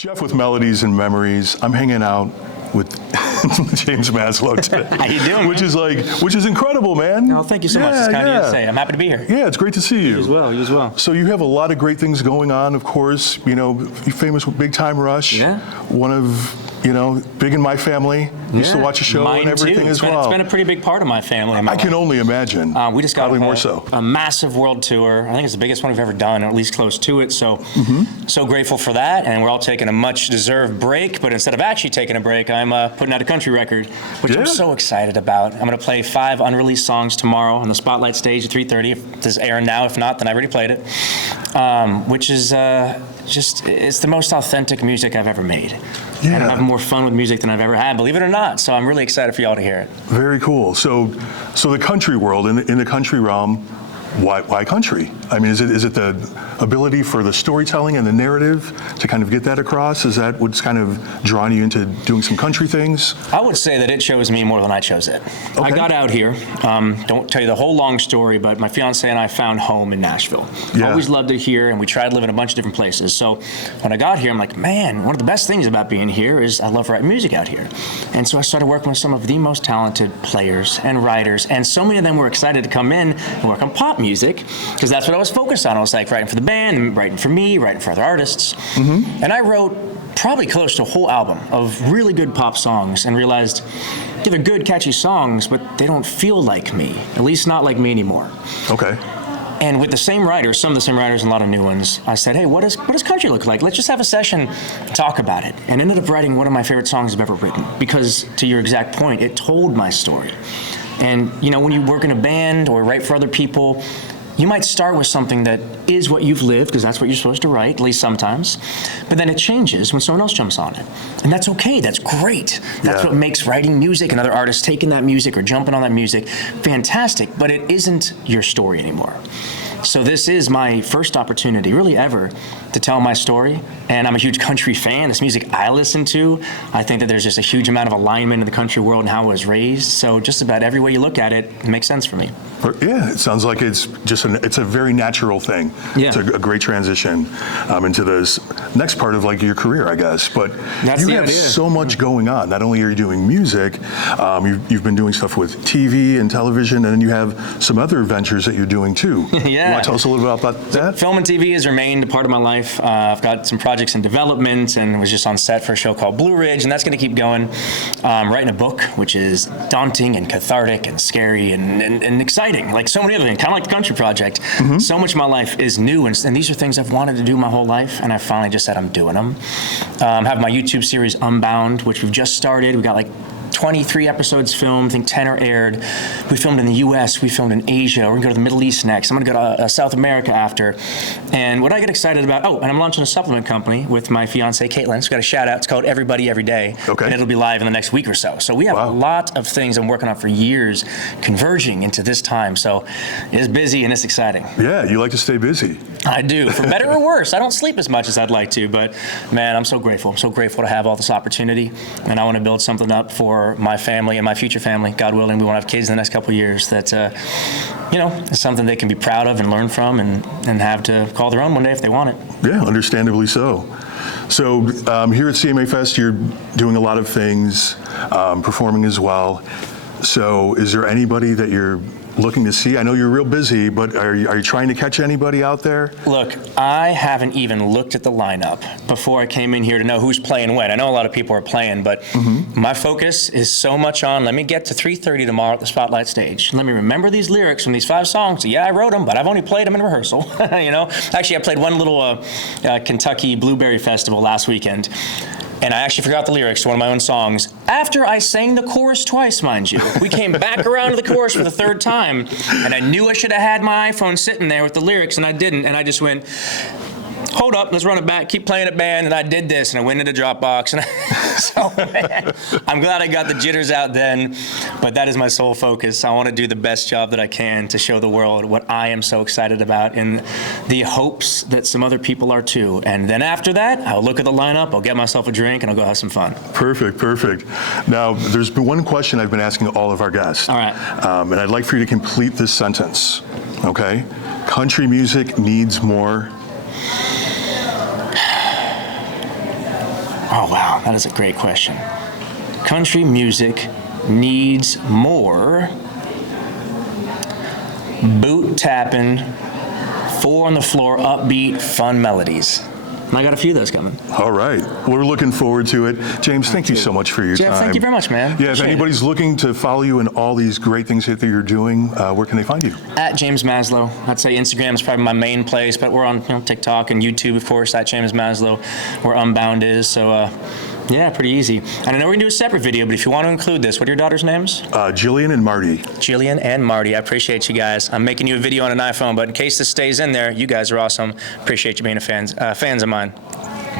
Jeff with Melodies and Memories. I'm hanging out with James Maslow today. How you doing? Which is incredible, man. No, thank you so much. It's kind of you to say. I'm happy to be here. Yeah, it's great to see you. You as well. So you have a lot of great things going on, of course. You know, you're famous with Big Time Rush. Yeah. One of, big in my family. Used to watch a show Mine and everything too. as well. It's been a pretty big part of my family. I can only imagine. We just got probably more so. A massive world tour. I think it's the biggest one we've ever done, or at least close to it. So, so grateful for that. And we're all taking a much-deserved break. But instead of actually taking a break, I'm putting out a country record, which I'm so excited about. I'm going to play 5 unreleased songs tomorrow on the Spotlight stage at 3:30. If this is airing now, if not, then I already played it. Which is it's the most authentic music I've ever made. Yeah. And I'm having more fun with music than I've ever had, believe it or not. So I'm really excited for y'all to hear it. Very cool. So the country world, in the country realm, why country? I mean, is it the ability for the storytelling and the narrative to kind of get that across? Is that what's kind of drawn you into doing some country things? I would say that it chose me more than I chose it. Okay. I got out here, don't tell you the whole long story, but my fiance and I found home in Nashville. Yeah. Always loved it here, and we tried to live in a bunch of different places. So when I got here, I'm like, man, one of the best things about being here is I love writing music out here. And so I started working with some of the most talented players and writers, and so many of them were excited to come in and work on pop music, because that's what I was focused on. I was like writing for the band, writing for me, writing for other artists. And I wrote probably close to a whole album of really good pop songs and realized they're good, catchy songs, but they don't feel like me, at least not like me anymore. Okay. And with the same writers, some of the same writers and a lot of new ones, I said, hey, what does country look like? Let's just have a session, talk about it. And ended up writing one of my favorite songs I've ever written, because to your exact point, it told my story. And when you work in a band or write for other people, you might start with something that is what you've lived, because that's what you're supposed to write, at least sometimes. But then it changes when someone else jumps on it. And that's okay, that's great. That's what makes writing music and other artists taking that music or jumping on that music fantastic, but it isn't your story anymore. So this is my first opportunity, really ever, to tell my story. And I'm a huge country fan. This music I listen to, I think that there's just a huge amount of alignment in the country world and how I was raised. So just about every way you look at it, it makes sense for me. Yeah, it sounds like it's just it's a very natural thing. Yeah. It's a great transition into this next part of like your career, I guess. But That's you the have idea. so much going on. Not only are you doing music, you've been doing stuff with TV and television, and then you have some other ventures that you're doing too. Yeah. You want to tell us a little bit about that? Film and TV has remained a part of my life. I've got some projects in development and was just on set for a show called Blue Ridge, and that's going to keep going. Writing a book, which is daunting and cathartic and scary and exciting, like so many other things, kind of like the Country Project. So much of my life is new, and these are things I've wanted to do my whole life, and I finally just said I'm doing them. Have my YouTube series Unbound, which we've just started. We got like 23 episodes filmed, I think 10 are aired. We filmed in the US, we filmed in Asia, we're gonna go to the Middle East next, I'm gonna go to South America after. And what I get excited about, and I'm launching a supplement company with my fiance Caitlin, so got a shout out, it's called Everybody Every Day. Okay. And it'll be live in the next week or so. So we have a lot of things I'm working on for years converging into this time, so it's busy and it's exciting. Yeah, you like to stay busy. I do, for better or worse. I don't sleep as much as I'd like to, but man, I'm so grateful. I'm so grateful to have all this opportunity, and I want to build something up for my family and my future family. God willing, we want to have kids in the next couple of years that, is something they can be proud of and learn from and have to call their own one day if they want it. Yeah, understandably so. So here at CMA Fest, you're doing a lot of things, performing as well. So is there anybody that you're looking to see? I know you're real busy, but are you trying to catch anybody out there? Look, I haven't even looked at the lineup before I came in here to know who's playing when. I know a lot of people are playing, but my focus is so much on, let me get to 3:30 tomorrow at the Spotlight stage. Let me remember these lyrics from these 5 songs. Yeah, I wrote them, but I've only played them in rehearsal. Actually, I played one little Kentucky Blueberry Festival last weekend. And I actually forgot the lyrics to one of my own songs. After I sang the chorus twice, mind you. We came back around to the chorus for the 3rd time, and I knew I should have had my iPhone sitting there with the lyrics, and I didn't, and I just went, hold up, let's run it back, keep playing it, band, and I did this, and I went into Dropbox, and so, man, I'm glad I got the jitters out then, but that is my sole focus. I want to do the best job that I can to show the world what I am so excited about, in the hopes that some other people are too, and then after that, I'll look at the lineup, I'll get myself a drink, and I'll go have some fun. Perfect. Now, there's been one question I've been asking all of our guests. All right. And I'd like for you to complete this sentence, okay? Country music needs more Oh, wow, that is a great question. Country music needs more boot tapping, four on the floor, upbeat, fun melodies. And I got a few of those coming. All right. We're looking forward to it. James, thank you so much for your Jeff, time. thank you very much, man. Yeah, if Appreciate it. anybody's looking to follow you in all these great things that you're doing, where can they find you? At James Maslow. I'd say Instagram is probably my main place, but we're on TikTok and YouTube, of course, at James Maslow, where Unbound is. So, yeah, pretty easy. And I know we're going to do a separate video, but if you want to include this, what are your daughters' names? Jillian and Marty. Jillian and Marty. I appreciate you guys. I'm making you a video on an iPhone, but in case this stays in there, you guys are awesome. Appreciate you being fans of mine.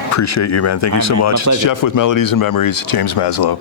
Appreciate you, man. Thank you so My much. pleasure. Jeff with Melodies and Memories, James Maslow.